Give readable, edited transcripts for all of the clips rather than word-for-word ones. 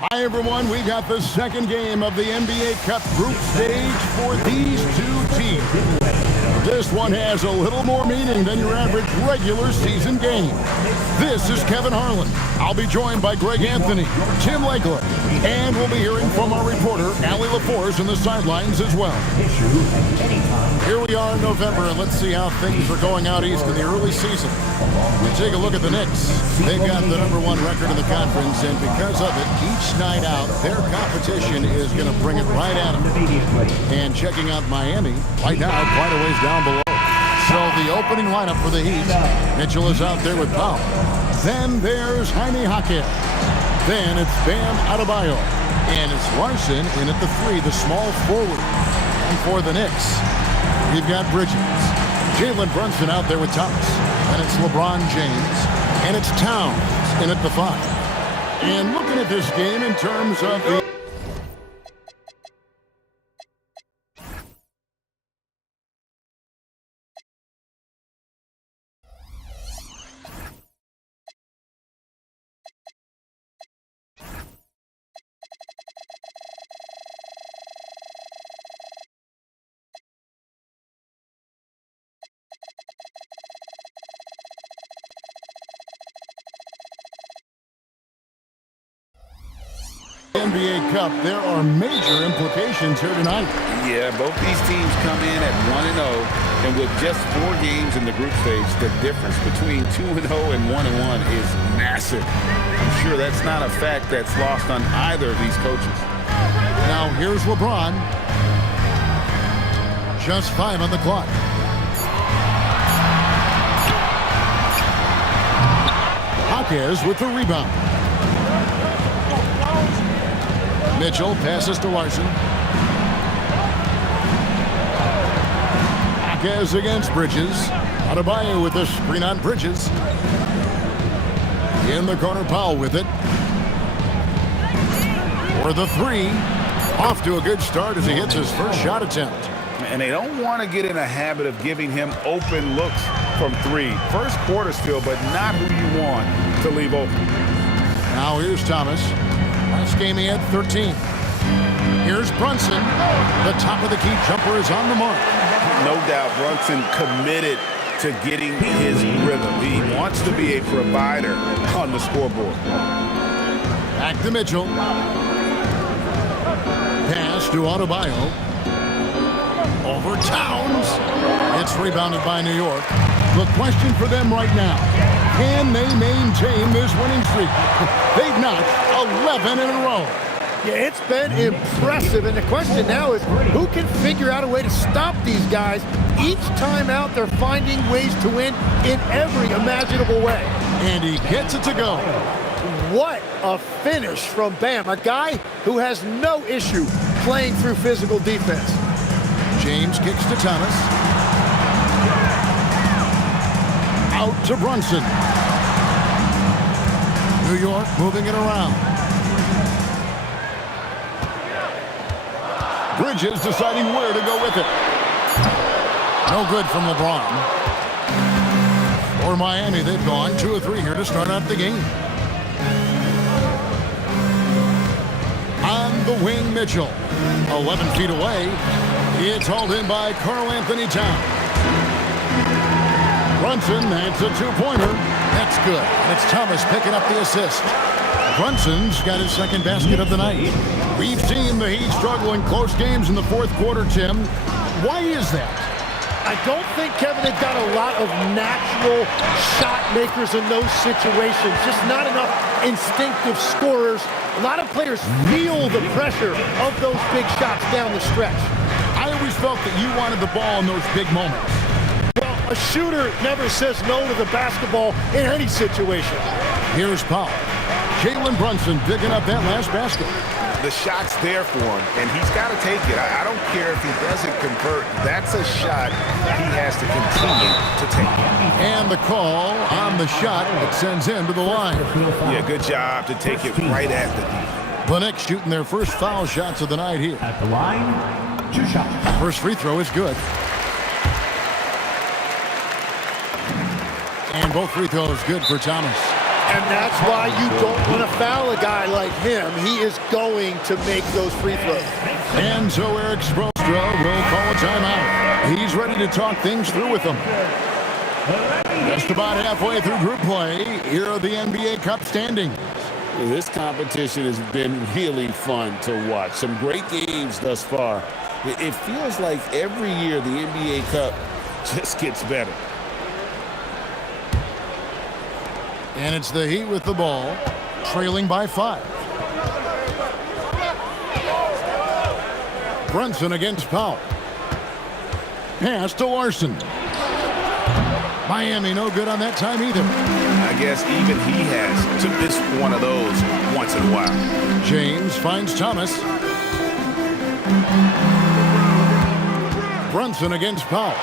Hi, everyone. We got the second game of the NBA Cup group stage for these two teams. This one has a little more meaning than your average regular season game. This is Kevin Harlan. I'll be joined by Greg Anthony, Tim Lakeland, and we'll be hearing from our reporter, Allie LaForce, in the sidelines as well. Here we are in November, and let's see how things are going out east in the early season. We take a look at the Knicks. They've got the #1 record in the conference, and because of it, each night out, their competition is going to bring it right at them. And checking out Miami, right now, quite a ways down below. So the opening lineup for the Heat, Mitchell is out there with Powell. Then there's Jaime Jaquez. Then it's Bam Adebayo. And it's Larson in at the 3, the small forward. And for the Knicks, we've got Bridges. Jalen Brunson out there with Thomas. And it's LeBron James. And it's Towns in at the 5. And looking at this game in terms of the NBA Cup, there are major implications here tonight. Yeah, both these teams come in at 1-0, and with just 4 games in the group stage, the difference between 2-0 and 1-1 is massive. I'm sure that's not a fact that's lost on either of these coaches. Now here's LeBron. Just 5 on the clock. Jaquez with the rebound. Mitchell passes to Larson. Jaquez against Bridges. Adebayo with the screen on Bridges. In the corner, Powell with it. For the 3. Off to a good start as he hits his first shot attempt. And they don't want to get in a habit of giving him open looks from 3. First quarter still, but not who you want to leave open. Now here's Thomas. Last game he had 13. Here's Brunson. The top of the key jumper is on the mark. No doubt Brunson committed to getting his rhythm. He wants to be a provider on the scoreboard. Back to Mitchell. Pass to Adebayo. Over Towns. It's rebounded by New York. The question for them right now, can they maintain this winning streak? They've notched 11 in a row. Yeah, it's been impressive, and the question now is who can figure out a way to stop these guys? Each time out, they're finding ways to win in every imaginable way. And he gets it to go. What a finish from Bam, a guy who has no issue playing through physical defense. James kicks to Thomas. Out to Brunson. New York moving it around. Bridges deciding where to go with it. No good from LeBron. For Miami, they've gone 2 of 3 here to start out the game. On the wing, Mitchell. 11 feet away. It's hauled in by Karl Anthony Towns. Brunson, that's a 2-pointer. That's good. It's Thomas picking up the assist. Brunson's got his second basket of the night. We've seen the Heat struggle in close games in the 4th quarter, Tim. Why is that? I don't think Kevin had got a lot of natural shot makers in those situations. Just not enough instinctive scorers. A lot of players feel the pressure of those big shots down the stretch. I always felt that you wanted the ball in those big moments. Well, a shooter never says no to the basketball in any situation. Here's Powell. Jalen Brunson picking up that last basket. The shot's there for him, and he's got to take it. I don't care if he doesn't convert. That's a shot he has to continue to take. And the call on the shot that sends him to the line. Yeah, good job to take it right at the knee. The Knicks shooting their first foul shots of the night here. At the line, 2 shots. First free throw is good. And both free throws good for Thomas. And that's why you don't want to foul a guy like him. He is going to make those free throws. And so Eric Spoelstra will call a timeout. He's ready to talk things through with them. Just about halfway through group play, here are the NBA Cup standings. This competition has been really fun to watch. Some great games thus far. It feels like every year the NBA Cup just gets better. And it's the Heat with the ball, trailing by 5. Brunson against Powell. Pass to Larson. Miami no good on that time either. I guess even he has took this one of those once in a while. James finds Thomas. Brunson against Powell.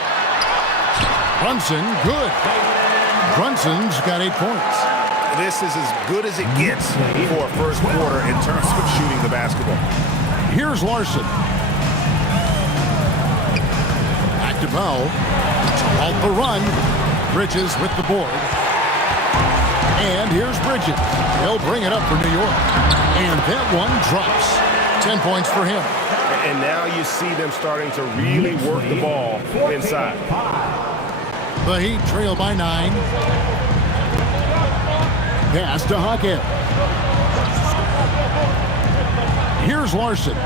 Brunson, good. Brunson's got 8 points. This is as good as it gets for a first quarter in terms of shooting the basketball. Here's Larson. Back to Powell. Out the run. Bridges with the board. And here's Bridges. He'll bring it up for New York. And that one drops. 10 points for him. And now you see them starting to really work the ball inside. The Heat trail by 9. Pass to Hawkins. Here's Larson.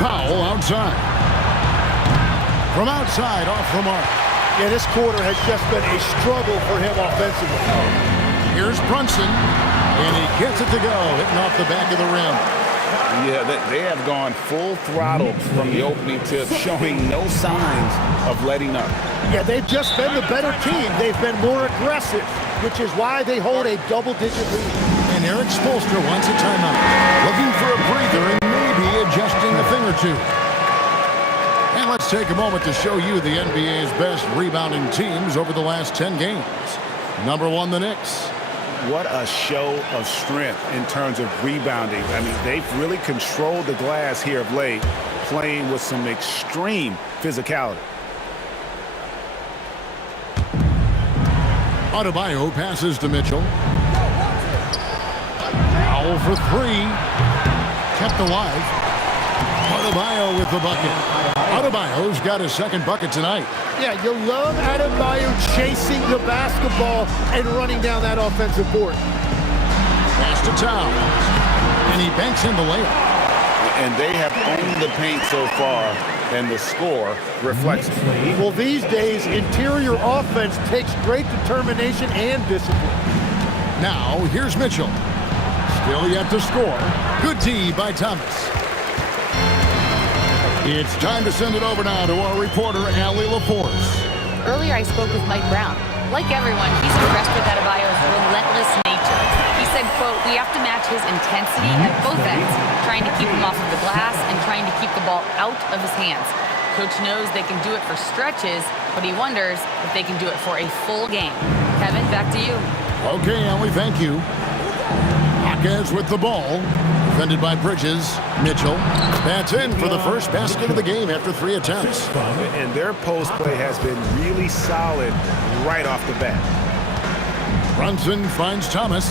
Powell outside. From outside, off the mark. Yeah, this quarter has just been a struggle for him offensively. Here's Brunson, and he gets it to go, hitting off the back of the rim. Yeah, they have gone full throttle from the opening tip, showing no signs of letting up. Yeah, they've just been the better team. They've been more aggressive, which is why they hold a double-digit lead. And Eric Spoelstra wants a timeout, looking for a breather and maybe adjusting a thing or two. And let's take a moment to show you the NBA's best rebounding teams over the last 10 games. Number 1, the Knicks. What a show of strength in terms of rebounding. I mean, they've really controlled the glass here of late, playing with some extreme physicality. Adebayo passes to Mitchell. Powell for 3. Kept alive. Adebayo with the bucket. Adebayo's got his second bucket tonight. Yeah, you love Adebayo chasing the basketball and running down that offensive board. Pass to Towns. And he banks in the layup. And they have owned the paint so far, and the score reflects it. Well, these days, interior offense takes great determination and discipline. Now, here's Mitchell. Still yet to score. Good D by Thomas. It's time to send it over now to our reporter, Allie LaForce. Earlier, I spoke with Mike Brown. Like everyone, he's impressed with Adebayo's relentless nature. He said, quote, "We have to match his intensity at both ends, trying to keep him off of the glass and trying to keep the ball out of his hands. Coach knows they can do it for stretches, but he wonders if they can do it for a full game." Kevin, back to you. Okay, Allie, thank you. Hawkins with the ball. Defended by Bridges. Mitchell. That's in for the first basket of the game after 3 attempts. And their post play has been really solid right off the bat. Brunson finds Thomas.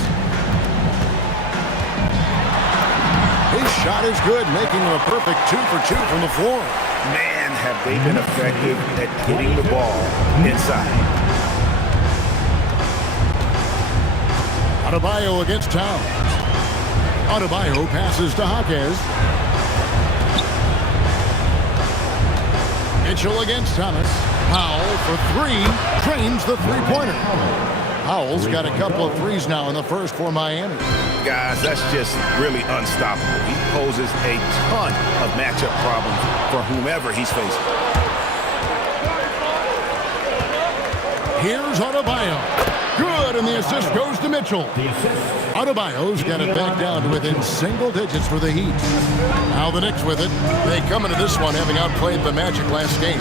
His shot is good, making him a perfect 2 for 2 from the floor. Man, have they been effective at getting the ball inside. Adebayo against Towns. Adebayo passes to Hawkins. Mitchell against Thomas. Powell for 3. Drains the three-pointer. Powell's got a couple of threes now in the first for Miami. Guys, that's just really unstoppable. He poses a ton of matchup problems for whomever he's facing. Here's Adebayo. Good, and the assist goes to Mitchell. Adebayo's got it back down to within single digits for the Heat. Now the Knicks with it. They come into this one having outplayed the Magic last game.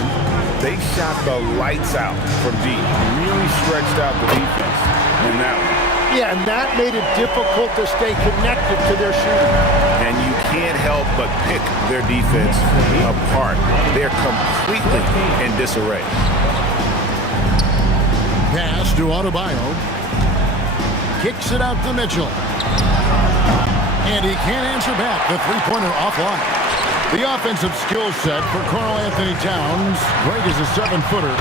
They shot the lights out from deep, really stretched out the defense in that one. Yeah, and that made it difficult to stay connected to their shooting. And you can't help but pick their defense apart. They're completely in disarray. Pass to Adebayo. kicks it out to Mitchell. And he can't answer back. The three-pointer offline. The offensive skill set for Karl Anthony Towns, great as a 7-footer,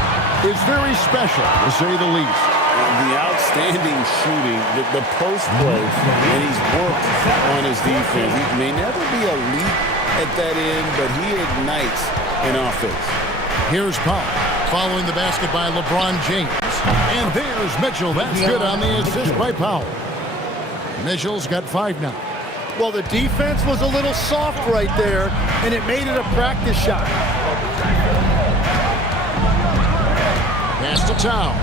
is very special, to say the least. The outstanding shooting, the post play, and he's worked on his defense. He may never be elite at that end, but he ignites an offense. Here's Powell, following the basket by LeBron James. And there's Mitchell. That's good on the assist by Powell. Mitchell's got 5 now. Well, the defense was a little soft right there, and it made it a practice shot. Pass to Towns.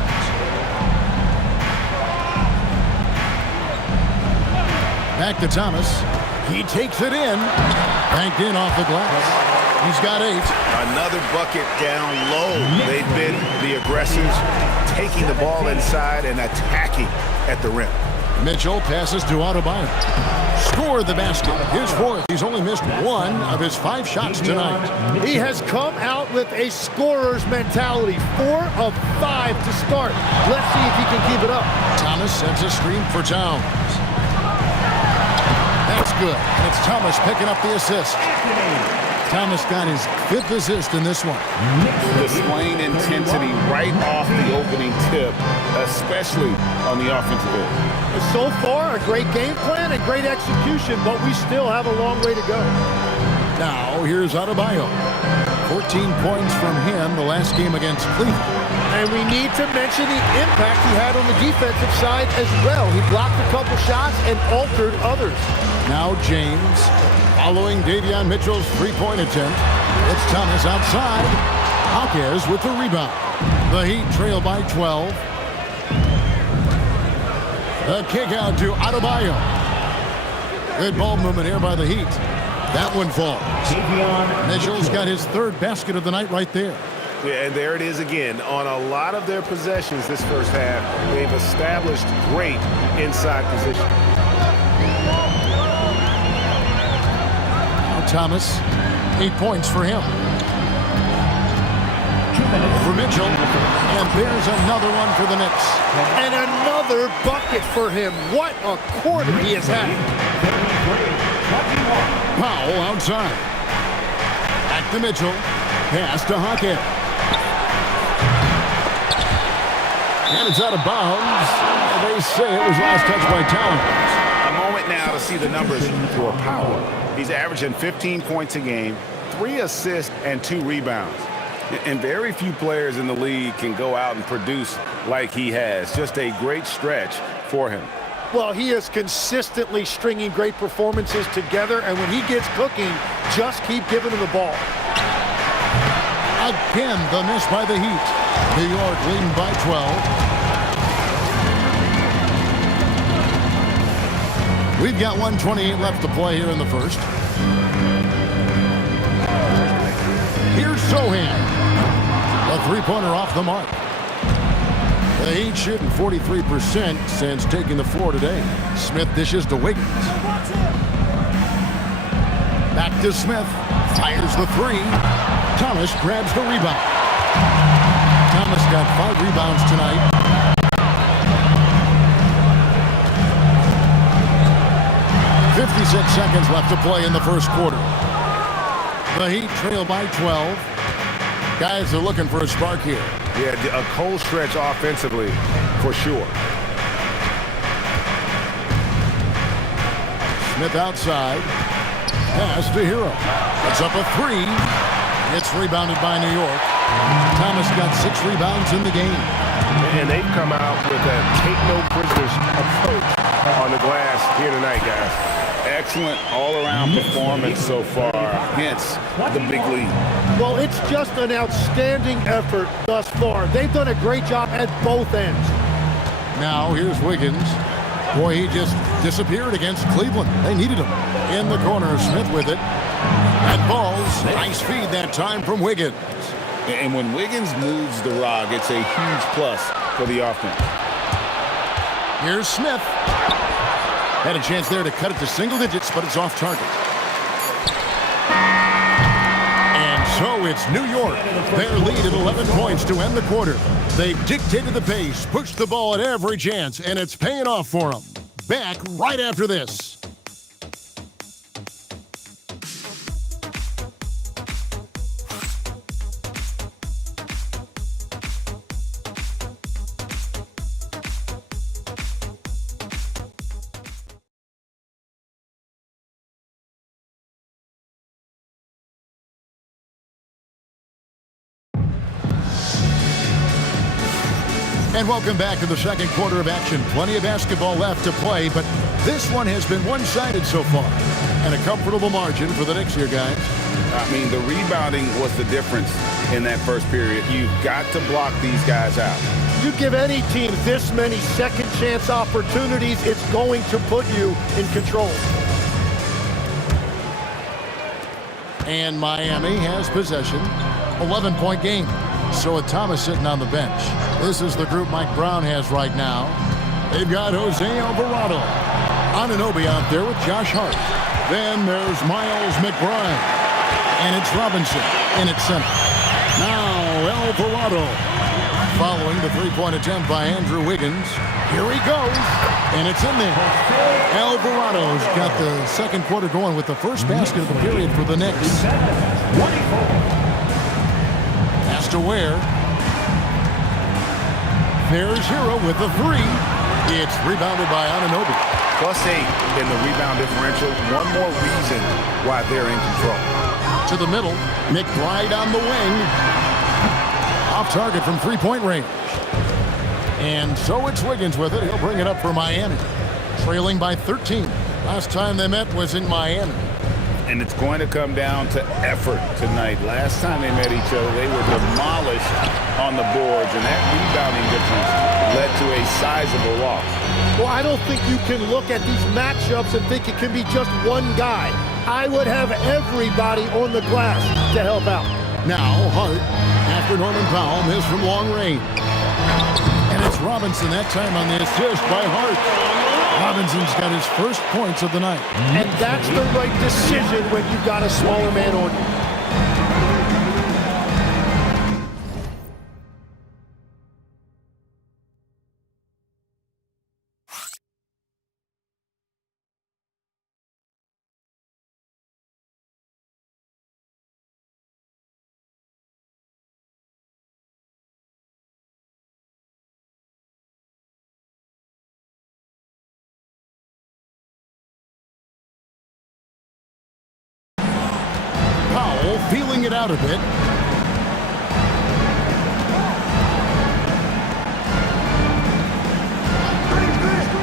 Back to Thomas. He takes it in. Banked in off the glass. He's got 8. Another bucket down low. They've been the aggressors, taking the ball inside and attacking at the rim. Mitchell passes to Adebayo. Scored the basket. His 4th. He's only missed 1 of his 5 shots tonight. He has come out with a scorer's mentality. 4 of 5 to start. Let's see if he can keep it up. Thomas sends a screen for Towns. That's good. And it's Thomas picking up the assist. Thomas got his 5th assist in this one. Displaying intensity right off the opening tip, especially on the offensive end. So far, a great game plan and great execution, but we still have a long way to go. Now, here's Adebayo. 14 points from him the last game against Cleveland. And we need to mention the impact he had on the defensive side as well. He blocked a couple shots and altered others. Now James, following Davion Mitchell's 3-point attempt. It's Thomas outside. Hawkes with the rebound. The Heat trail by 12. The kick out to Adebayo. Good ball movement here by the Heat. That one falls. Mitchell's got his 3rd basket of the night right there. Yeah, and there it is again. On a lot of their possessions this first half, they've established great inside position. Now Thomas, 8 points for him. For Mitchell, and there's another one for the Knicks. And another bucket for him. What a quarter he has had. Powell outside. Back to Mitchell. Pass to Hawkes. And it's out of bounds. They say it was last touched by Towns. A moment now to see the numbers for Powell. He's averaging 15 points a game, 3 assists, and 2 rebounds. And very few players in the league can go out and produce like he has. Just a great stretch for him. Well, he is consistently stringing great performances together, and when he gets cooking, just keep giving him the ball. Again, the miss by the Heat. New York leading by 12. We've got 1:28 left to play here in the first. Here's Sohan. A 3-pointer off the mark. The Heat shooting 43% since taking the floor today. Smith dishes to Wiggins. Back to Smith. Fires the 3. Thomas grabs the rebound. Thomas got 5 rebounds tonight. .56 seconds left to play in the first quarter. The Heat trail by 12. Guys are looking for a spark here. Yeah, a cold stretch offensively, for sure. Smith outside. Pass to Hero. It's up a 3. It's rebounded by New York. Thomas got 6 rebounds in the game. And they've come out with a take-no-prisoners approach on the glass here tonight, guys. Excellent all-around performance so far, hence the big lead. Well, it's just an outstanding effort thus far. They've done a great job at both ends. Now here's Wiggins. Boy, he just disappeared against Cleveland. They needed him. In the corner, Smith with it. And balls. Nice feed that time from Wiggins. And when Wiggins moves the rock, it's a huge plus for the offense. Here's Smith. Had a chance there to cut it to single digits, but it's off target. And so it's New York. Their lead at 11 points to end the quarter. They've dictated the pace, pushed the ball at every chance, and it's paying off for them. Back right after this. And welcome back to the second quarter of action. Plenty of basketball left to play, but this one has been one-sided so far. And a comfortable margin for the Knicks here, guys. I mean, the rebounding was the difference in that first period. You've got to block these guys out. You give any team this many second chance opportunities, it's going to put you in control. And Miami has possession. 11-point game. So with Thomas sitting on the bench. This is the group Mike Brown has right now. They've got Jose Alvarado. Anunoby out there with Josh Hart. Then there's Miles McBride. And it's Robinson in at center. Now Alvarado. Following the three-point attempt by Andrew Wiggins. Here he goes. And it's in there. Alvarado's got the second quarter going with the first basket of the period for the Knicks. 24. To Ware. There's Hero with the three. It's rebounded by Anunoby. +8 in the rebound differential. One more reason why they're in control. To the middle. McBride on the wing. Off target from three-point range. And so it's Wiggins with it. He'll bring it up for Miami. Trailing by 13. Last time they met was in Miami. And it's going to come down to effort tonight. Last time they met each other, they were demolished on the boards, and that rebounding difference led to a sizable loss. Well, I don't think you can look at these matchups and think it can be just one guy. I would have everybody on the glass to help out. Now Hart, after Norman Powell, missed from long range. And it's Robinson that time on the assist by Hart. Robinson's got his first points of the night. And that's the right decision when you've got a smaller man on you. Feeling it out a bit.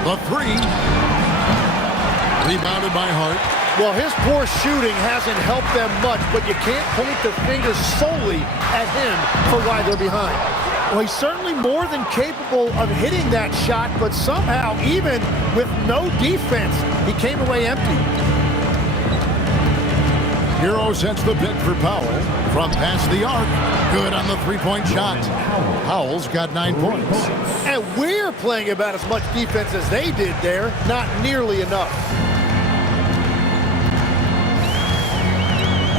The three. Rebounded by Hart. Well, his poor shooting hasn't helped them much, but you can't point the finger solely at him for why they're behind. Well, he's certainly more than capable of hitting that shot, but somehow, even with no defense, he came away empty. Hero sets the pick for Powell from past the arc. Good on the three-point shot. Powell's got 9 points. And we're playing about as much defense as they did there. Not nearly enough.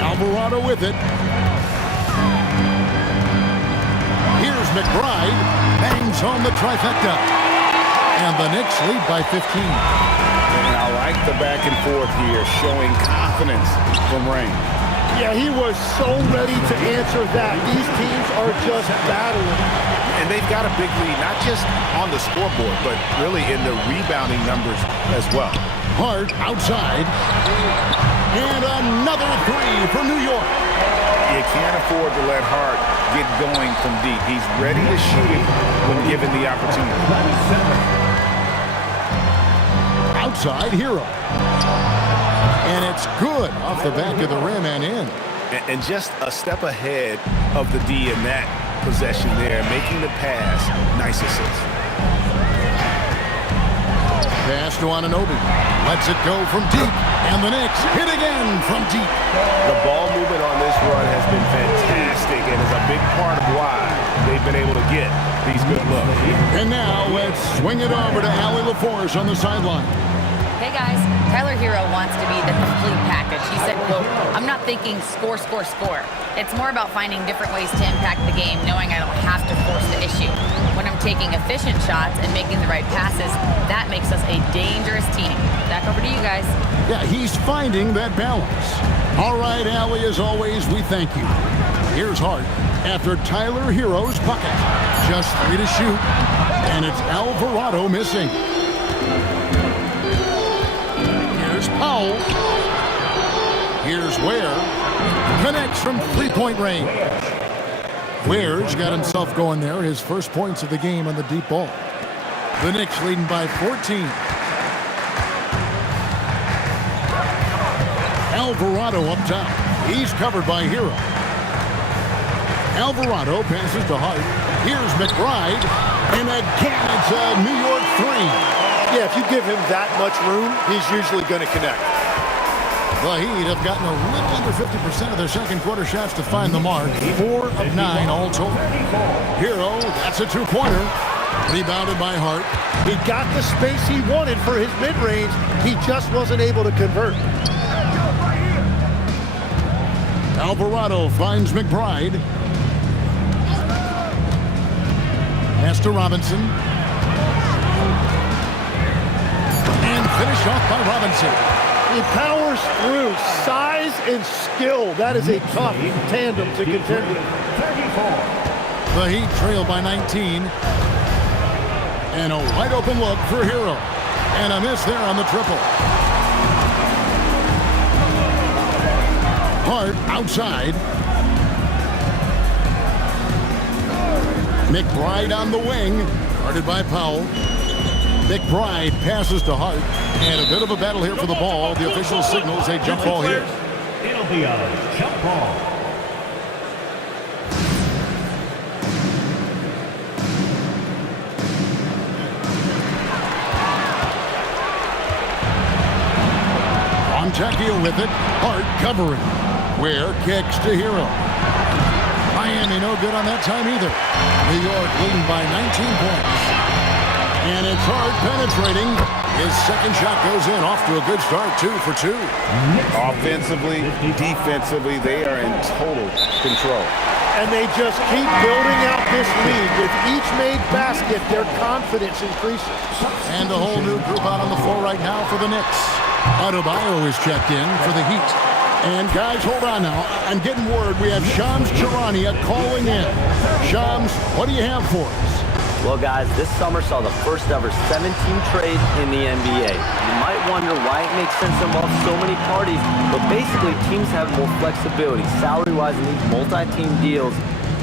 Alvarado with it. Here's McBride. Bangs home the trifecta. And the Knicks lead by 15. And I like the back and forth here, showing confidence from Rain. Yeah, he was so ready to answer that. These teams are just battling. And they've got a big lead, not just on the scoreboard, but really in the rebounding numbers as well. Hart outside. And another three for New York. You can't afford to let Hart get going from deep. He's ready to shoot it when given the opportunity. Outside Hero. And it's good off the back of the rim and in. And just a step ahead of the D in that possession there, making the pass. Nice assist. Pass to Anunoby. Lets it go from deep. And the Knicks hit again from deep. The ball movement on this run has been fantastic and is a big part of why they've been able to get these good looks. And now let's swing it over to Allie LaForce on the sideline. Hey guys, Tyler Hero wants to be the complete package. He said, quote, "I'm not thinking score, score, score. It's more about finding different ways to impact the game, knowing I don't have to force the issue. when I'm taking efficient shots and making the right passes, that makes us a dangerous team. Back over to you guys. Yeah, he's finding that balance. All right, Allie, as always, we thank you. Here's Hart after Tyler Hero's bucket. Just 3 to shoot, and it's Alvarado missing. Here's Powell. Here's Ware. Connects from three-point range. Ware's got himself going there. His first points of the game on the deep ball. The Knicks leading by 14. Alvarado up top. He's covered by Hero. Alvarado passes to Hart. Here's McBride. And again, it's a New York three. Yeah, if you give him that much room, he's usually going to connect. The Heat have gotten a little under 50% of their second quarter shots to find the mark. 4 of 9 all told. Hero, that's a two-pointer. Rebounded by Hart. He got the space he wanted for his mid-range. He just wasn't able to convert. Alvarado finds McBride. Pass to Robinson. And finished off by Robinson. He powers through. Size and skill. That is a tough tandem to contend with. The Heat trail by 19. And a wide open look for Hero. And a miss there on the triple. Hart outside. McBride on the wing. Guarded by Powell. McBride passes to Hart. And a bit of a battle here for the ball. The official signals a jump ball here. It'll be a jump ball. Fontecchio with it. Hart covering. Ware kicks to Hero. Miami no good on that time either. New York leading by 19 points. And it's Hart penetrating. His second shot goes in. Off to a good start. 2 for 2. Offensively, defensively, they are in total control. And they just keep building out this lead. With each made basket, their confidence increases. And a whole new group out on the floor right now for the Knicks. Adebayo is checked in for the Heat. And guys, hold on now. I'm getting word we have Shams Charania calling in. Shams, what do you have for us? Well, guys, this summer saw the first ever 7-team trade in the NBA. You might wonder why it makes sense to involve so many parties, but basically teams have more flexibility salary-wise in these multi-team deals.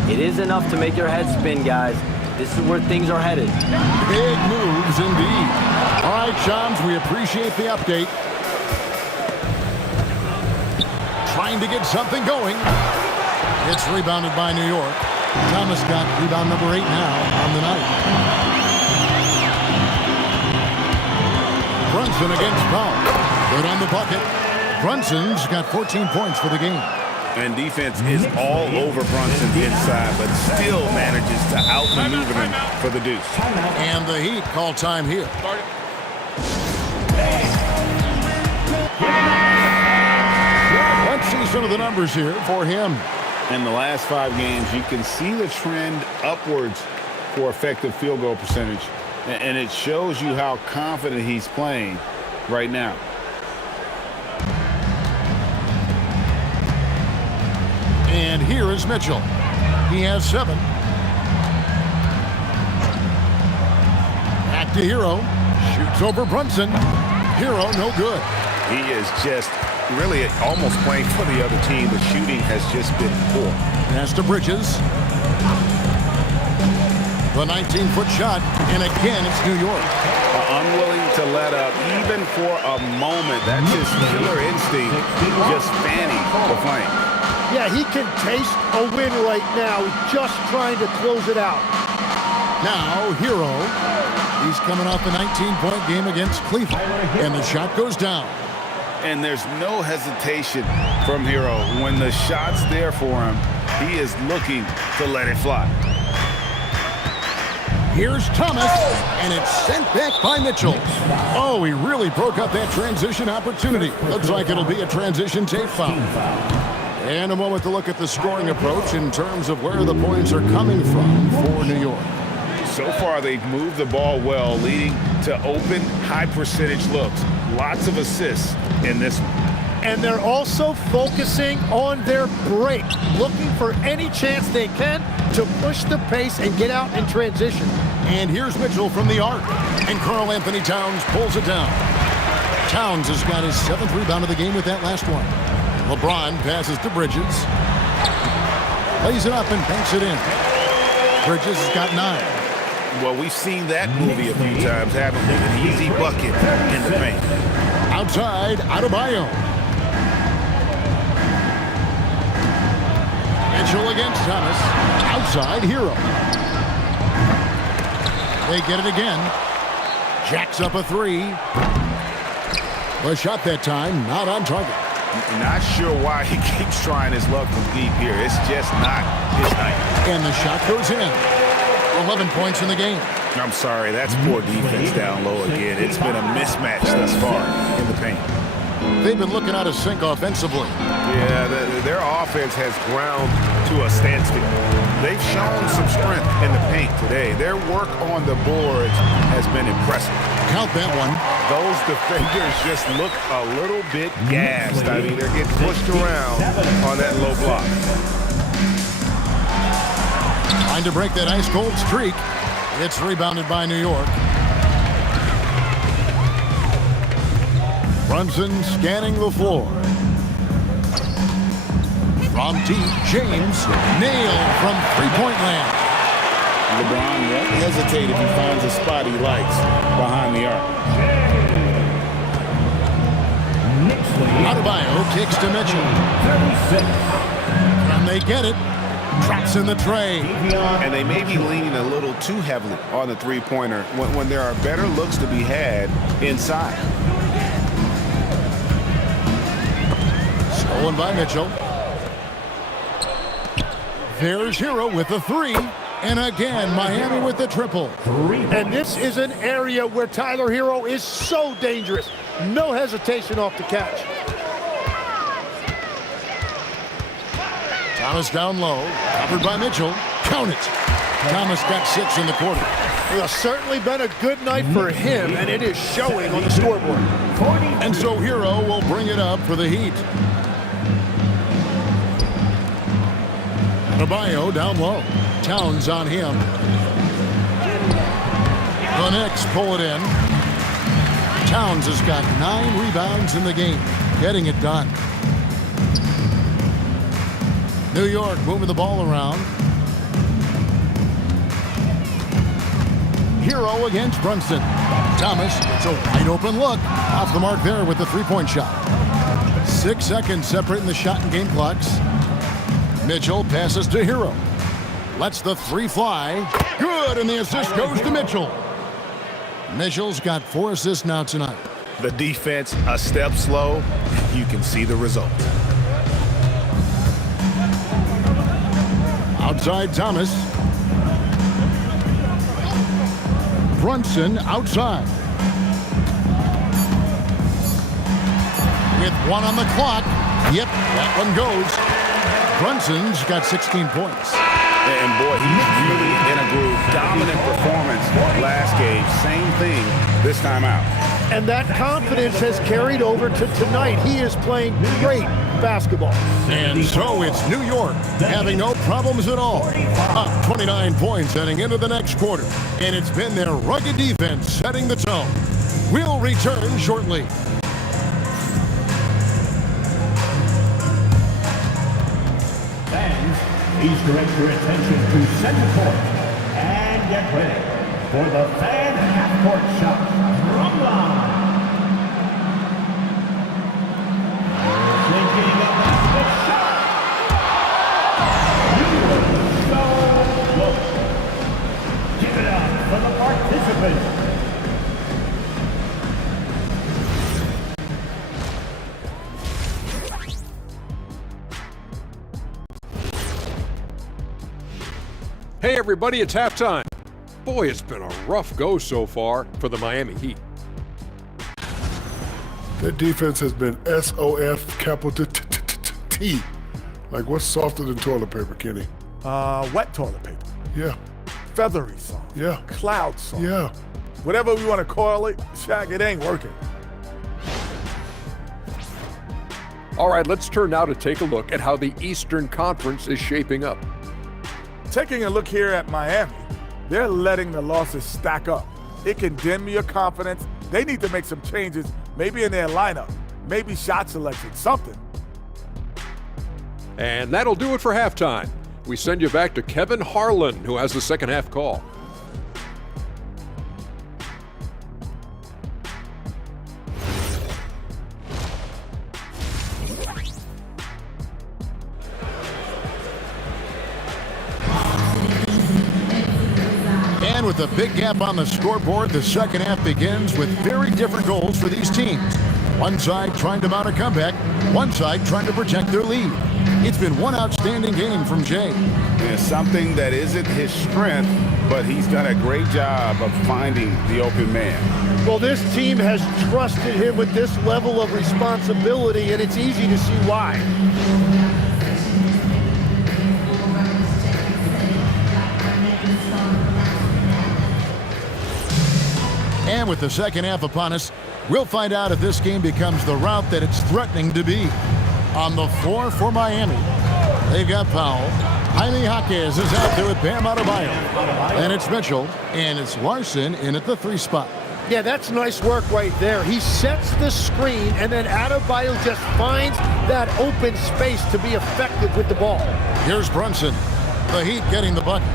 It is enough to make your head spin, guys. This is where things are headed. Big moves indeed. All right, Shams, we appreciate the update. Trying to get something going. It's rebounded by New York. Thomas got rebound number 8 now on the night. Brunson against Powell. Good on the bucket. Brunson's got 14 points for the game. And defense is all over Brunson inside, but still manages to outmaneuver him for the deuce. And the Heat call time here. Let's see some of the numbers here for him. In the last 5 games, you can see the trend upwards for effective field goal percentage. And it shows you how confident he's playing right now. And here is Mitchell. He has 7. Back to Hero. Shoots over Brunson. Hero no good. He is just really almost playing for the other team. The shooting has just been poor. Pass to Bridges. The 19-foot shot, and again it's New York. Unwilling to let up even for a moment. That's his killer instinct, just fanning the flame. Yeah, he can taste a win right now, just trying to close it out. Now, Hero. He's coming off the 19-point game against Cleveland, and the shot goes down. And there's no hesitation from Hero. When the shot's there for him, he is looking to let it fly. Here's Thomas, and it's sent back by Mitchell. Oh, he really broke up that transition opportunity. Looks like it'll be a transition tape foul. And a moment to look at the scoring approach in terms of where the points are coming from for New York. So far, they've moved the ball well, leading to open, high-percentage looks. Lots of assists in this one. And they're also focusing on their break, looking for any chance they can to push the pace and get out in transition. And here's Mitchell from the arc. And Karl Anthony Towns pulls it down. Towns has got his 7th rebound of the game with that last one. LeBron passes to Bridges. Lays it up and banks it in. Bridges has got 9. Well, we've seen that movie a few times, haven't we? An easy bucket in the paint. Outside, Adebayo. Mitchell against Thomas. Outside, Hero. They get it again. Jacks up a 3. The shot that time, not on target. Not sure why he keeps trying his luck from deep here. It's just not his night. And the shot goes in. 11 points in the game. I'm sorry, that's poor defense down low again. It's been a mismatch thus far in the paint. They've been looking out of sync offensively. Yeah, their offense has ground to a standstill. They've shown some strength in the paint today. Their work on the boards has been impressive. Count that one. Those defenders just look a little bit gassed. I mean, they're getting pushed around on that low block. Trying to break that ice-cold streak. It's rebounded by New York. Brunson scanning the floor. From deep, James nailed from three-point land. LeBron won't hesitate if he finds a spot he likes behind the arc. Adebayo kicks to Mitchell. 36. And they get it. Traps in the tray. And they may be leaning a little too heavily on the three-pointer when there are better looks to be had inside. Stolen by Mitchell. There's Hero with the 3. And again, Miami with the triple. And this is an area where Tyler Hero is so dangerous. No hesitation off the catch. Thomas down low, covered by Mitchell. Count it. Thomas got 6 in the quarter. It has certainly been a good night for him, and it is showing on the scoreboard. And so Hero will bring it up for the Heat. Adebayo down low. Towns on him. The Knicks pull it in. Towns has got 9 rebounds in the game, getting it done. New York moving the ball around. Hero against Brunson. Thomas gets a wide open look. Off the mark there with the three-point shot. 6 seconds separating the shot and game clocks. Mitchell passes to Hero. Lets the 3 fly. Good, and the assist goes to Mitchell. Mitchell's got 4 assists now tonight. The defense a step slow. You can see the result. Outside Thomas. Brunson outside. With 1 on the clock. Yep, that one goes. Brunson's got 16 points. And boy, he's really in a groove. Dominant performance last game. Same thing this time out. And that confidence has carried over to tonight. He is playing great basketball. And so it's New York having no problems at all. Up 29 points heading into the next quarter. And it's been their rugged defense setting the tone. We'll return shortly. Fans, please direct your attention to center court and get ready for the fan half-court shot from line. Thinking about the shot. You were so close. Give it up for the participants. Hey everybody, it's halftime. Boy, it's been a rough go so far for the Miami Heat. Their defense has been SOF capital T. Like, what's softer than toilet paper, Kenny? Wet toilet paper. Yeah. feathery soft. Yeah. Cloud soft. Yeah. Whatever we want to call it, Shaq, it ain't working. All right, let's turn now to take a look at how the Eastern Conference is shaping up. Taking a look here at Miami, they're letting the losses stack up. It can dim your confidence. They need to make some changes, maybe in their lineup, maybe shot selection, something. And that'll do it for halftime. We send you back to Kevin Harlan, who has the second half call. And with a big gap on the scoreboard, the second half begins with very different goals for these teams. One side trying to mount a comeback, one side trying to protect their lead. It's been one outstanding game from Jay. It's something that isn't his strength, but he's done a great job of finding the open man. Well, this team has trusted him with this level of responsibility, and it's easy to see why. And with the second half upon us, we'll find out if this game becomes the route that it's threatening to be. On the floor for Miami, they've got Powell. Jaime Jaquez is out there with Bam Adebayo. And it's Mitchell, and it's Larson in at the 3 spot. Yeah, that's nice work right there. He sets the screen, and then Adebayo just finds that open space to be effective with the ball. Here's Brunson. The Heat getting the bucket.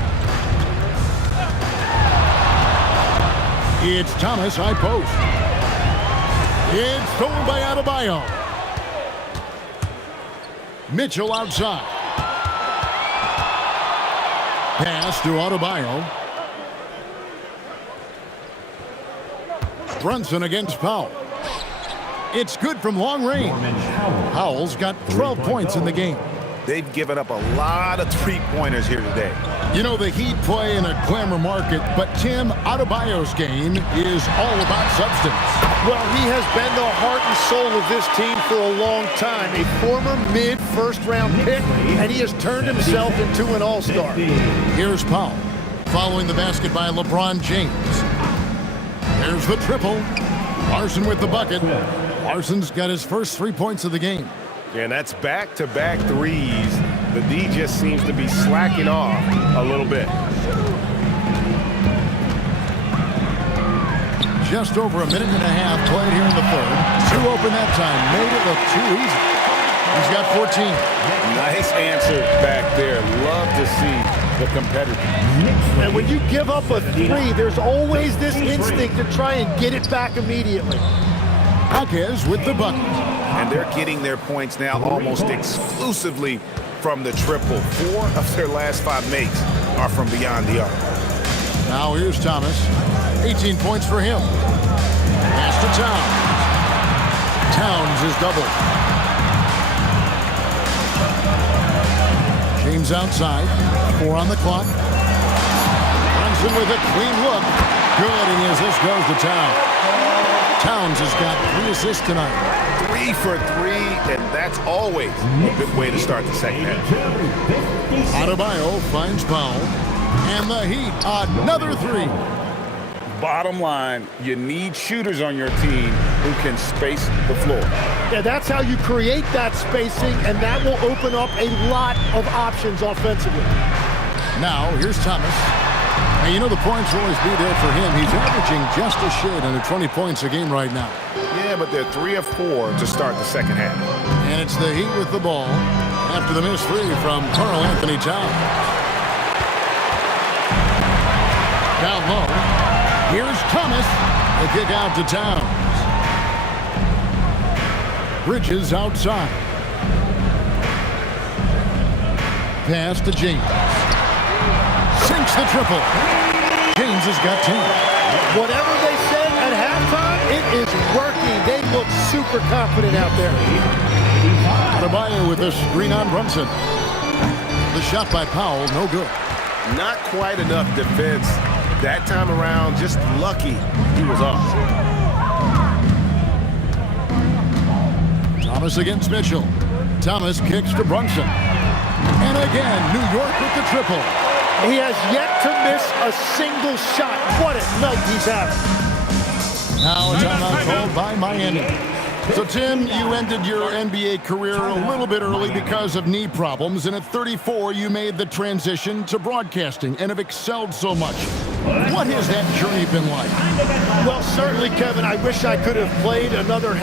It's Thomas, high post. It's stolen by Adebayo. Mitchell outside. Pass to Adebayo. Brunson against Powell. It's good from long range. Powell's got 12 points in the game. They've given up a lot of three-pointers here today. You know, the Heat play in a glamour market, but Tim, Adebayo's game is all about substance. Well, he has been the heart and soul of this team for a long time. A former mid-first-round pick, and he has turned himself into an all-star. Here's Powell, following the basket by LeBron James. There's the triple. Larson with the bucket. Larson's got his first 3 points of the game. And that's back-to-back threes. The D just seems to be slacking off a little bit. Just over a minute and a half played here in the third. 2 open that time. Made it look too easy. He's got 14. Nice answer back there. Love to see the competitor. And when you give up a 3, there's always this instinct to try and get it back immediately. Jaquez with the bucket. And they're getting their points now almost exclusively from the triple. 4 of their last 5 makes are from beyond the arc. Now here's Thomas. 18 points for him. Pass to Towns. Towns is doubled. James outside. 4 on the clock. Brunson with a clean look. Good, and as this goes to Towns. Towns has got 3 assists tonight. 3 for 3, and that's always a good way to start the second half. Adebayo finds Powell. And the Heat, another 3. Bottom line, you need shooters on your team who can space the floor. Yeah, that's how you create that spacing, and that will open up a lot of options offensively. Now, here's Thomas. And you know the points will always be there for him. He's averaging just a shade under 20 points a game right now. Yeah, but they're 3 of 4 to start the second half. And it's the Heat with the ball after the missed 3 from Karl Anthony Towns. Down low. Here's Thomas. The kick out to Towns. Bridges outside. Pass to James. Sinks the triple. James has got 10. Whatever they said at halftime, it is working. They look super confident out there. Adebayo with a screen on Brunson. The shot by Powell, no good. Not quite enough defense that time around. Just lucky he was off. Thomas against Mitchell. Thomas kicks to Brunson. And again, New York with the triple. He has yet to miss a single shot. What a night he's having. Now a timeout called by Miami. So, Tim, you ended your NBA career a little bit early because of knee problems, and at 34, you made the transition to broadcasting and have excelled so much. What has that journey been like? Well, certainly, Kevin, I wish I could have played another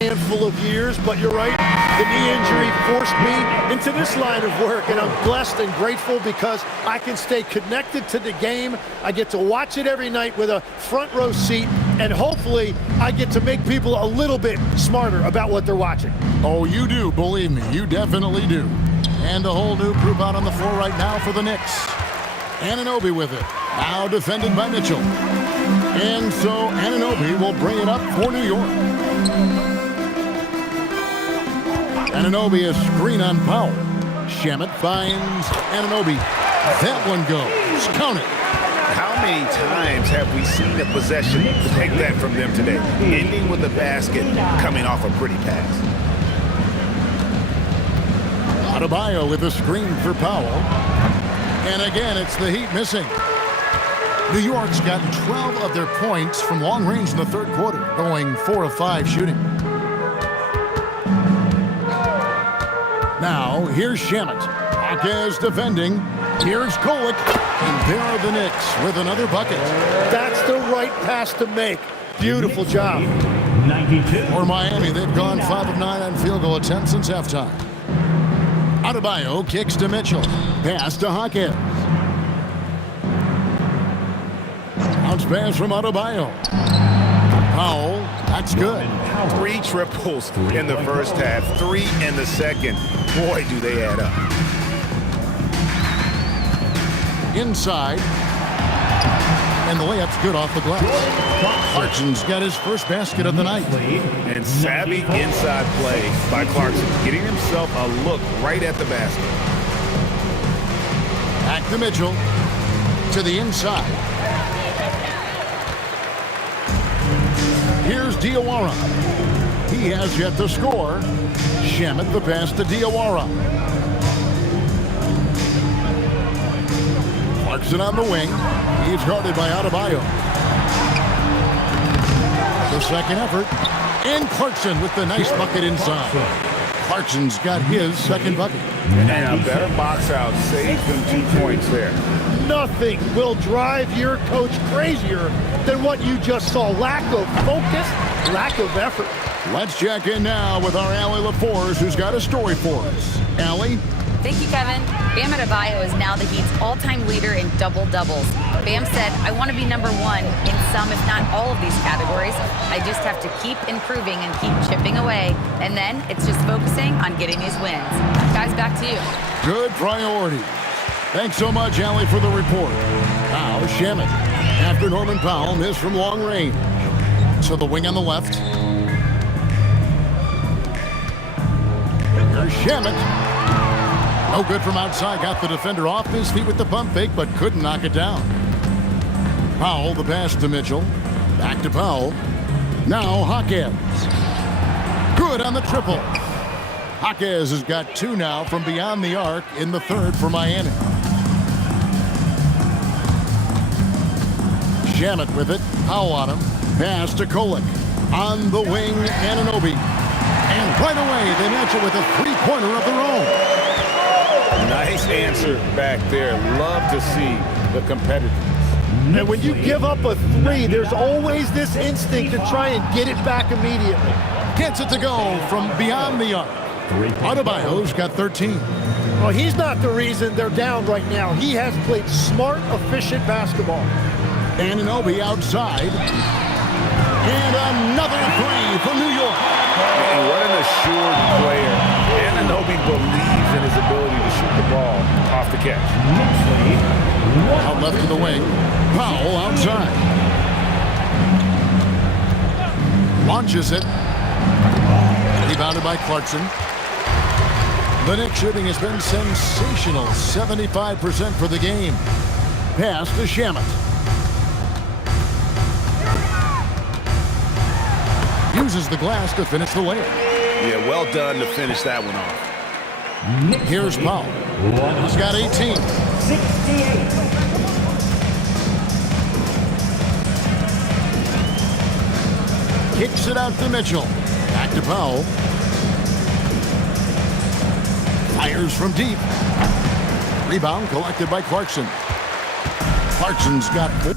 handful of years, but you're right, the knee injury forced me into this line of work, and I'm blessed and grateful because I can stay connected to the game. I get to watch it every night with a front row seat, and hopefully I get to make people a little bit smarter about what they're watching. Oh, you do, believe me, you definitely do. And a whole new group out on the floor right now for the Knicks. Anunoby with it, now defended by Mitchell. And so Anunoby will bring it up for New York. Anunoby, a screen on Powell. Shamet finds Anunoby. That one goes. Count it. How many times have we seen a possession take that from them today? Ending with a basket, coming off a pretty pass. Adebayo with a screen for Powell. And again, it's the Heat missing. New York's gotten 12 of their points from long range in the third quarter, going 4 of 5 shooting. Now, here's Shamet. Hawkes defending. Here's Kolek. And there are the Knicks with another bucket. That's the right pass to make. Beautiful job. 92. For Miami, they've gone 5 of 9 on field goal attempts since halftime. Adebayo kicks to Mitchell. Pass to Hawkes. Bounce pass from Adebayo. Powell, that's good. 3 triples in the first half, 3 in the second. Boy, do they add up. Inside. And the layup's good off the glass. Clarkson's got his first basket of the night. And savvy inside play by Clarkson, getting himself a look right at the basket. Back to Mitchell. To the inside. Here's Diawara. He has yet to score. Shamet the pass to Diawara. Clarkson on the wing. He's guarded by Adebayo. The second effort. And Clarkson with the nice bucket inside. Clarkson's got his second bucket. And a better box out saves them 2 points there. Nothing will drive your coach crazier than what you just saw. Lack of focus, lack of effort. Let's check in now with our Allie LaForce, who's got a story for us. Allie? Thank you, Kevin. Bam Adebayo is now the Heat's all-time leader in double-doubles. Bam said, I want to be number 1 in some, if not all of these categories. I just have to keep improving and keep chipping away. And then it's just focusing on getting these wins. Guys, back to you. Good priority. Thanks so much, Allie, for the report. Now, Shamet. After Norman Powell missed from long range. So the wing on the left. Here's Shamet. No good from outside. Got the defender off his feet with the pump fake, but couldn't knock it down. Powell, the pass to Mitchell. Back to Powell. Now Hawkes. Good on the triple. Hawkes has got 2 now from beyond the arc in the third for Miami. Shamet with it. Powell on him. Pass to Kolek. On the wing, Anunoby. And right away, they match it with a 3-pointer of their own. Nice answer back there. Love to see the competitiveness. And when you give up a 3, there's always this instinct to try and get it back immediately. Gets it to go from beyond the arc. Adebayo's got 13. Well, he's not the reason they're down right now. He has played smart, efficient basketball. Anunoby outside. And another three for New York. And what an assured player. Anunoby believes in his ability to shoot the ball off the catch. Out left to the wing. Powell outside. Launches it. Rebounded by Clarkson. The Knicks shooting has been sensational. 75% for the game. Pass to Shamet. Uses the glass to finish the layup. Yeah, well done to finish that one off. Here's Powell. He's got 18. 68. Kicks it out to Mitchell. Back to Powell. Fires from deep. Rebound collected by Clarkson. Clarkson's got 4.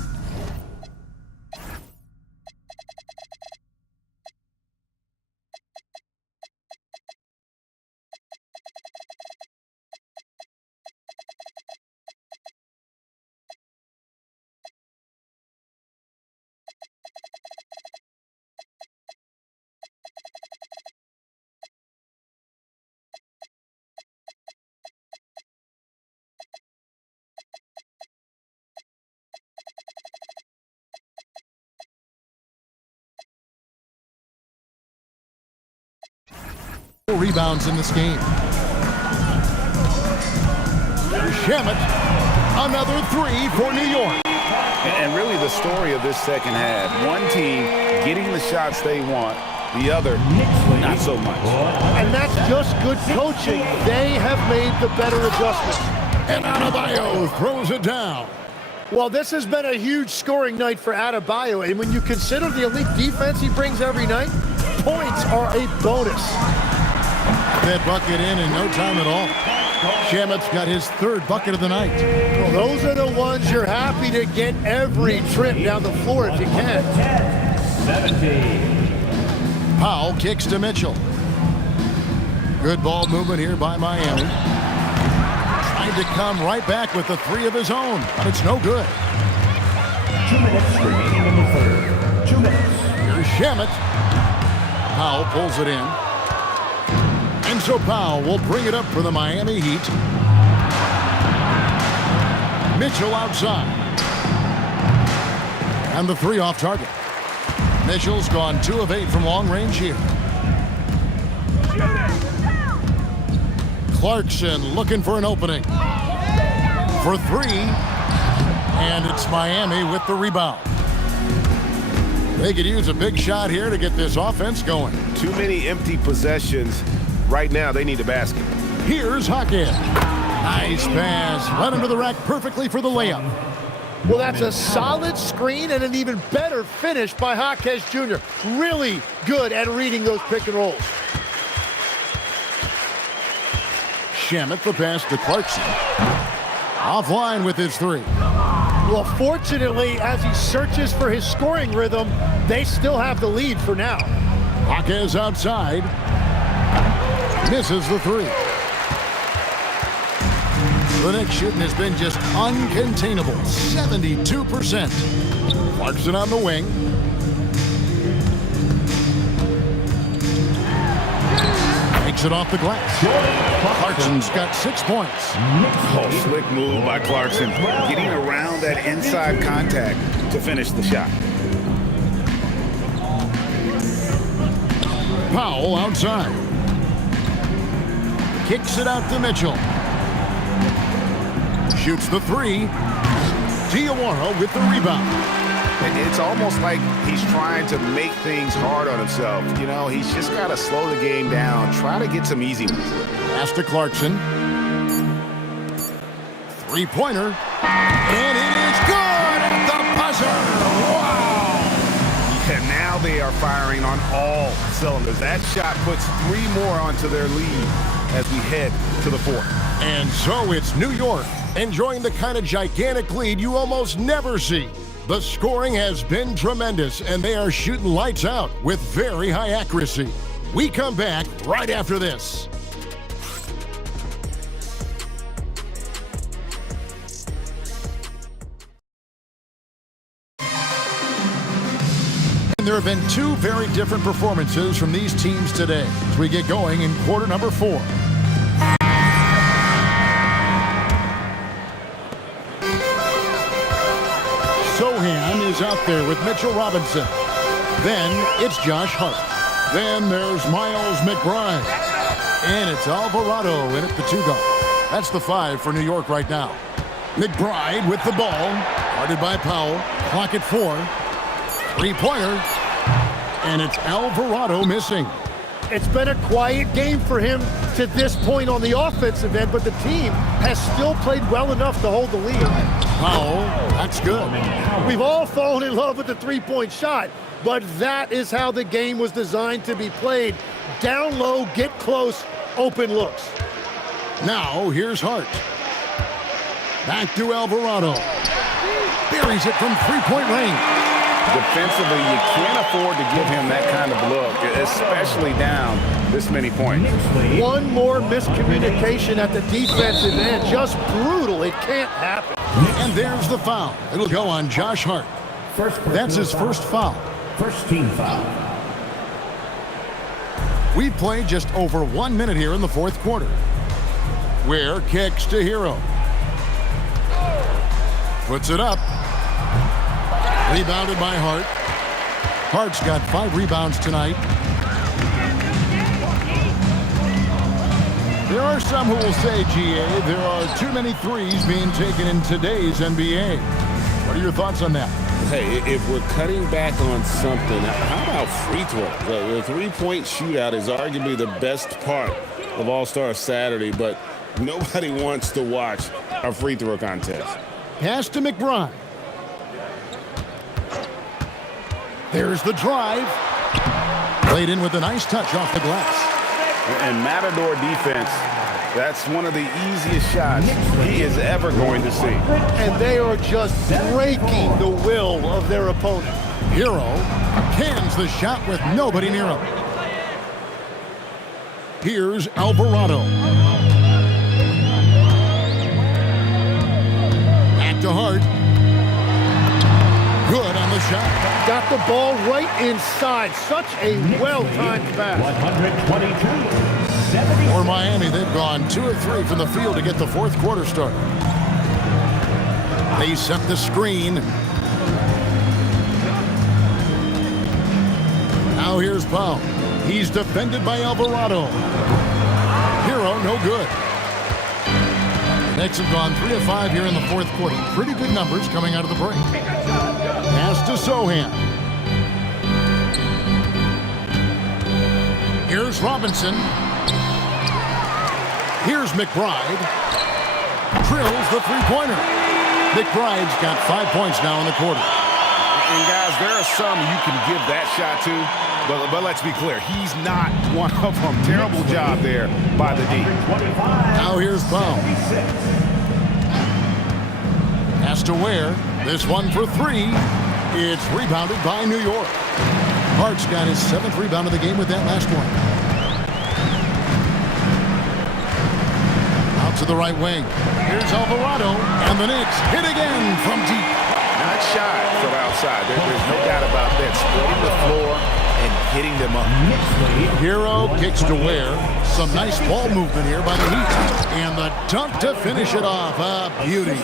Rebounds in this game. Shamet, another three for New York. And really the story of this second half, one team getting the shots they want, the other not so much. And that's just good coaching. They have made the better adjustments. And Adebayo throws it down. Well, this has been a huge scoring night for Adebayo, and when you consider the elite defense he brings every night, points are a bonus. That bucket in no time at all. Shamet's got his third bucket of the night. Well, those are the ones you're happy to get every trip down the floor if you can. 17. Powell kicks to Mitchell. Good ball movement here by Miami. Trying to come right back with the three of his own, but it's no good. 2 minutes remaining in the third. 2 minutes. Here's Shamet. Powell pulls it in. And so Powell will bring it up for the Miami Heat. Mitchell outside. And the three off target. Mitchell's gone 2 of 8 from long range here. Clarkson looking for an opening. For 3. And it's Miami with the rebound. They could use a big shot here to get this offense going. Too many empty possessions. Right now, they need a basket. Here's Hawkins. Nice pass. Run into the rack perfectly for the layup. Well, that's a solid screen and an even better finish by Hawkins Jr. Really good at reading those pick and rolls. Shamet the pass to Clarkson. Offline with his 3. Well, fortunately, as he searches for his scoring rhythm, they still have the lead for now. Hawkins outside. Misses the 3. The Knicks shooting has been just uncontainable. 72%. Clarkson on the wing. Takes it off the glass. Clarkson's got 6 points. Oh, slick move by Clarkson. Getting around that inside contact to finish the shot. Powell outside. Kicks it out to Mitchell. Shoots the 3. Diawara with the rebound. It's almost like he's trying to make things hard on himself. You know, he's just got to slow the game down, try to get some easy ones. Pass to Clarkson. 3-pointer. And it is good at the buzzer. Wow. And now they are firing on all cylinders. That shot puts 3 more onto their lead as we head to the 4th. And so it's New York enjoying the kind of gigantic lead you almost never see. The scoring has been tremendous, and they are shooting lights out with very high accuracy. We come back right after this. And there have been two very different performances from these teams today as we get going in quarter number 4. Sohan is out there with Mitchell Robinson. Then it's Josh Hart. Then there's Miles McBride. And it's Alvarado in at the 2 guard. That's the 5 for New York right now. McBride with the ball. Guarded by Powell. Clock at 4. 3-pointer. And it's Alvarado missing. It's been a quiet game for him to this point on the offensive end, but the team has still played well enough to hold the lead. Powell, that's good. We've all fallen in love with the three-point shot, but that is how the game was designed to be played. Down low, get close, open looks. Now, here's Hart. Back to Alvarado. Buries it from three-point range. Defensively, you can't afford to give him that kind of look, especially down this many points. One more miscommunication at the defensive end. Just brutal. It can't happen. And there's the foul. It'll go on Josh Hart. That's his first foul. First team foul. We've played just over 1 minute here in the fourth quarter. Ware kicks to Hero. Puts it up. Rebounded by Hart. Hart's got 5 rebounds tonight. There are some who will say, GA, there are too many threes being taken in today's NBA. What are your thoughts on that? Hey, if we're cutting back on something, how about free throw? The three-point shootout is arguably the best part of All-Star Saturday, but nobody wants to watch a free throw contest. Pass to McBride. There's the drive. Played in with a nice touch off the glass. And Matador defense, that's one of the easiest shots he is ever going to see. And they are just breaking the will of their opponent. Hero cans the shot with nobody near him. Here's Alvarado. Back to Hart. Good on the shot. Got the ball right inside. Such a well-timed pass. 122. For Miami, they've gone 2 of 3 from the field to get the fourth quarter started. They set the screen. Now here's Powell. He's defended by Alvarado. Hero, no good. The Knicks have gone 3 of 5 here in the fourth quarter. Pretty good numbers coming out of the break. Pass to Sohan. Here's Robinson. Here's McBride. Drills the three-pointer. McBride's got 5 points now in the quarter. And guys, there are some you can give that shot to, but let's be clear, he's not one of them. Terrible job there by the D. Now here's Powell. Pass to Ware. This one for 3. It's rebounded by New York. Hart's got his 7th rebound of the game with that last one. Out to the right wing. Here's Alvarado, and the Knicks hit again from deep. Not shy from outside. There's no doubt about that. Spreading the floor and hitting them up. Hero kicks to Ware. Some nice ball movement here by the Heat. And the dunk to finish it off. A beauty.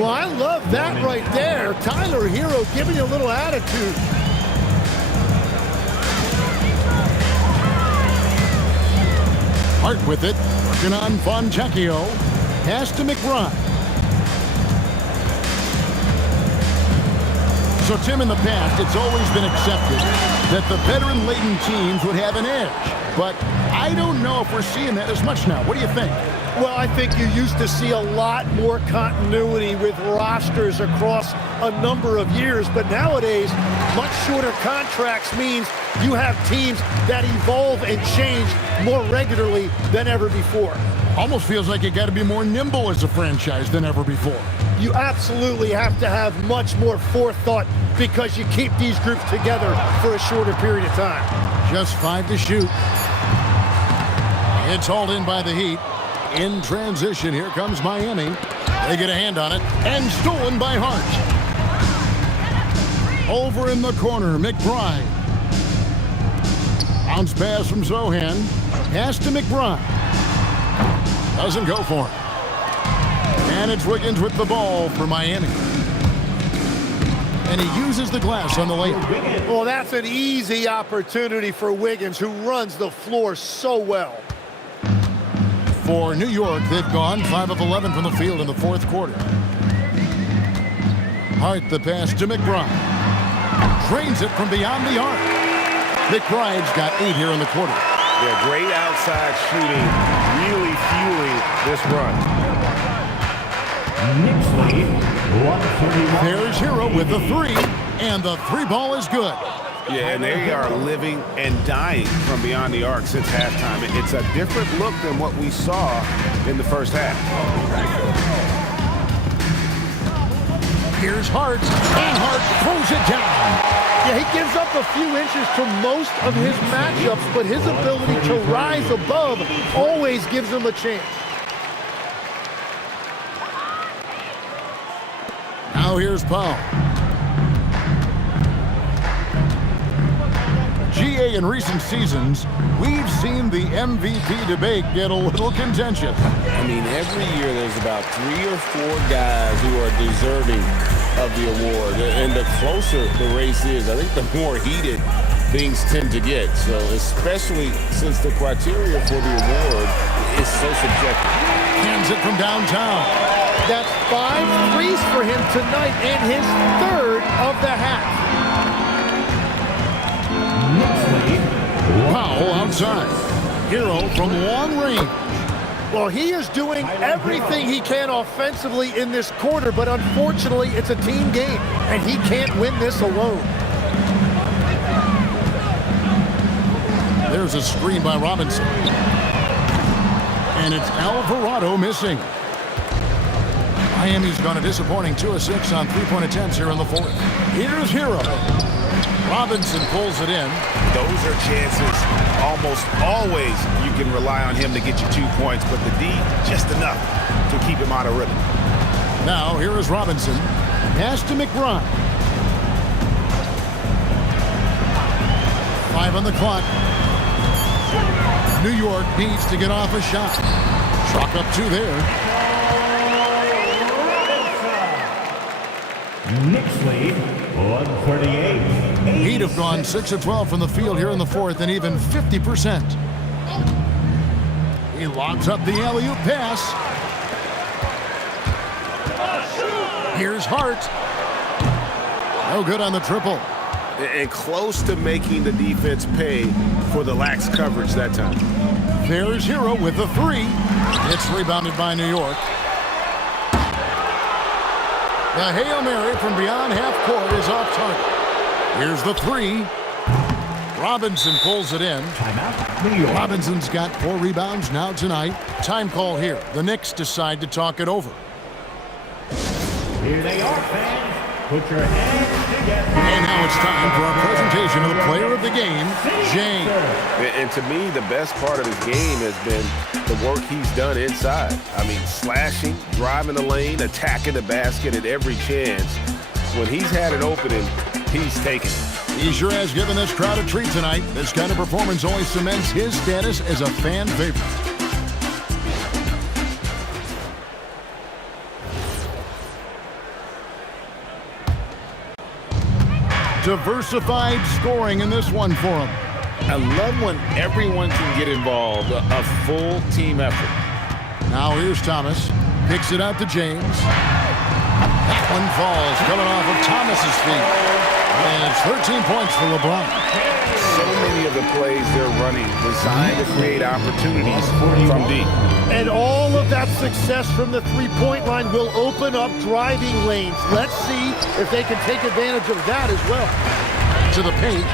Well, I love that right there. Tyler Hero giving you a little attitude. Hart with it. Working on Fontecchio. Pass to McBride. So, Tim, in the past, it's always been accepted that the veteran-laden teams would have an edge. But I don't know if we're seeing that as much now. What do you think? Well, I think you used to see a lot more continuity with rosters across a number of years, but nowadays, much shorter contracts means you have teams that evolve and change more regularly than ever before. Almost feels like you got to be more nimble as a franchise than ever before. You absolutely have to have much more forethought because you keep these groups together for a shorter period of time. Just 5 to shoot. It's hauled in by the Heat. In transition, here comes Miami. They get a hand on it, and stolen by Hart. Over in the corner, McBride. Bounce pass from Zohan. Pass to McBride. Doesn't go for it. And it's Wiggins with the ball for Miami. And he uses the glass on the layup. Well, that's an easy opportunity for Wiggins, who runs the floor so well. For New York, they've gone 5 of 11 from the field in the fourth quarter. Hart the pass to McBride. Drains it from beyond the arc. McBride's got 8 here in the quarter. Yeah, great outside shooting, really fueling this run. Knicks lead, 131. There's Hero with the 3, and the 3 ball is good. Yeah, and they are living and dying from beyond the arc since halftime. It's a different look than what we saw in the first half. Here's Hart, and Hart throws it down. Yeah, he gives up a few inches to most of his matchups, but his ability to rise above always gives him a chance. Now here's Powell. GA in recent seasons, we've seen the MVP debate get a little contentious. I mean, every year there's about 3 or 4 guys who are deserving of the award. And the closer the race is, I think the more heated things tend to get. So especially since the criteria for the award is so subjective. Hands it from downtown. That's 5 threes for him tonight and his 3rd of the half. Powell outside. Hero from long range. Well, he is doing everything he can offensively in this quarter, but unfortunately, it's a team game, and he can't win this alone. There's a screen by Robinson. And it's Alvarado missing. Miami's gone a disappointing 2 of 6 on 3-point attempts here in the fourth. Here's Hero. Robinson pulls it in. Those are chances almost always you can rely on him to get you 2 points, but the D, just enough to keep him out of rhythm. Now, here is Robinson. Pass to McBride. 5 on the clock. New York needs to get off a shot. Chalk up 2 there. Knicks lead, 138. Heat have gone 6 of 12 from the field here in the fourth, and even 50%. He lobs up the alley-oop pass. Here's Hart. No good on the triple. And close to making the defense pay for the lax coverage that time. There's Hero with the 3. It's rebounded by New York. The Hail Mary from beyond half court is off target. Here's the 3. Robinson pulls it in. Timeout, New York. Robinson's got 4 rebounds now tonight. Time call here. The Knicks decide to talk it over. Here they are, fans. Put your hands together. And now it's time for our presentation of the player of the game, James. And to me, the best part of his game has been the work he's done inside. I mean, slashing, driving the lane, attacking the basket at every chance. When he's had an opening, he's taken it. He sure has given this crowd a treat tonight. This kind of performance only cements his status as a fan favorite. Diversified scoring in this one for him. I love when everyone can get involved, a full team effort. Now here's Thomas. Picks it out to James. That one falls, coming off of Thomas's feet. And it's 13 points for LeBron. So many of the plays they're running designed to create opportunities from deep. And all of that success from the three-point line will open up driving lanes. Let's see if they can take advantage of that as well. To the paint.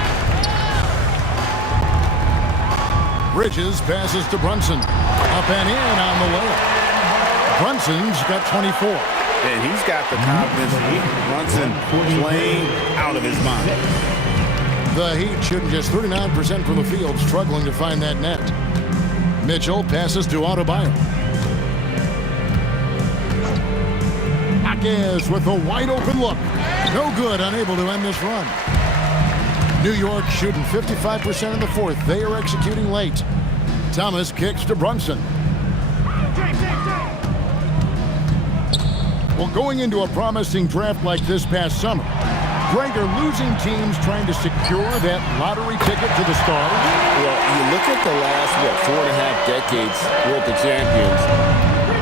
Bridges passes to Brunson. Up and in on the layup. Brunson's got 24. And he's got the confidence. Brunson playing out of his mind. The Heat shooting just 39% from the field, struggling to find that net. Mitchell passes to Adebayo. Jaquez with a wide open look. No good, unable to end this run. New York shooting 55% in the fourth. They are executing late. Thomas kicks to Brunson. Well, going into a promising draft like this past summer, Greg, are losing teams trying to secure that lottery ticket to the stars? Well, you look at the last, 4.5 decades with the champions,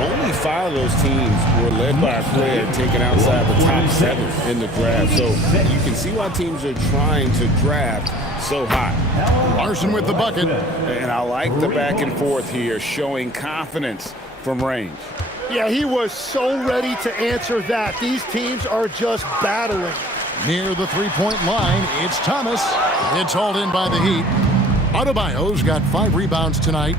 only 5 of those teams were led by a player taken outside the top 7 in the draft. So you can see why teams are trying to draft so high. Larson with the bucket. And I like the back and forth here, showing confidence from range. Yeah, he was so ready to answer that. These teams are just battling. Near the three-point line, it's Thomas. It's hauled in by the Heat. Adebayo's got 5 rebounds tonight.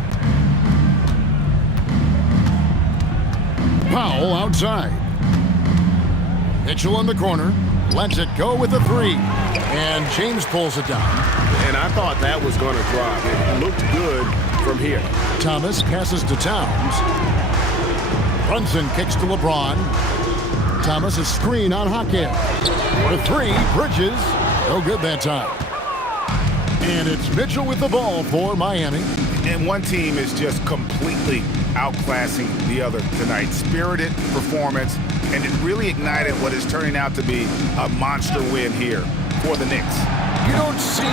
Powell outside. Mitchell in the corner. Lets it go with the 3. And James pulls it down. And I thought that was going to drop. It looked good from here. Thomas passes to Towns. Brunson kicks to LeBron. Thomas a screen on Hackett. For 3, Bridges. No good that time. And it's Mitchell with the ball for Miami. And one team is just completely outclassing the other tonight. Spirited performance, and it really ignited what is turning out to be a monster win here for the Knicks. You don't see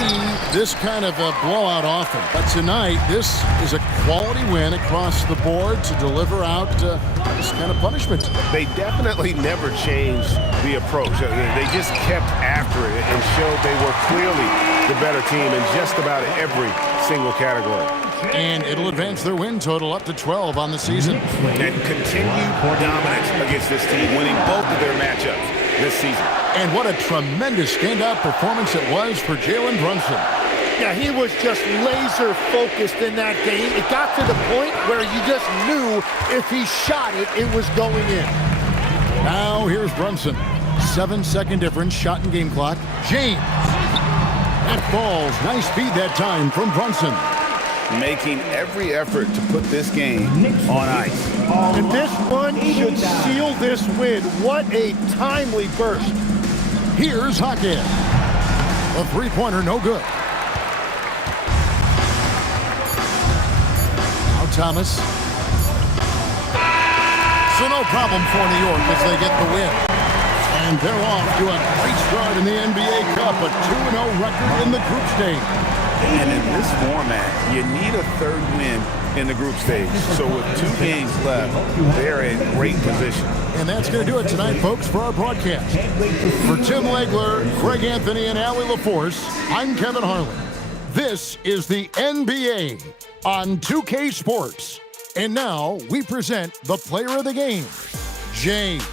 this kind of a blowout often, but tonight this is a quality win across the board to deliver out this kind of punishment. They definitely never changed the approach. They just kept after it and showed they were clearly the better team in just about every single category. And it'll advance their win total up to 12 on the season. And continued dominance against this team, winning both of their matchups this season. And what a tremendous standout performance it was for Jalen Brunson. Yeah, he was just laser focused in that game. It got to the point where you just knew if he shot it, it was going in. Now here's Brunson. 7-second difference, shot and game clock. James. That falls. Nice speed that time from Brunson. Making every effort to put this game on ice. And this one should seal this win. What a timely burst. Here's Hackett. A three-pointer, no good. Now Thomas. So no problem for New York as they get the win. And they're off to a great start in the NBA Cup, a 2-0 record in the group stage. And in this format, you need a 3rd win in the group stage. So with 2 games left, they're in great position. And that's going to do it tonight, folks, for our broadcast. For Tim Legler, Greg Anthony, and Allie LaForce, I'm Kevin Harlan. This is the NBA on 2K Sports. And now we present the player of the game, James.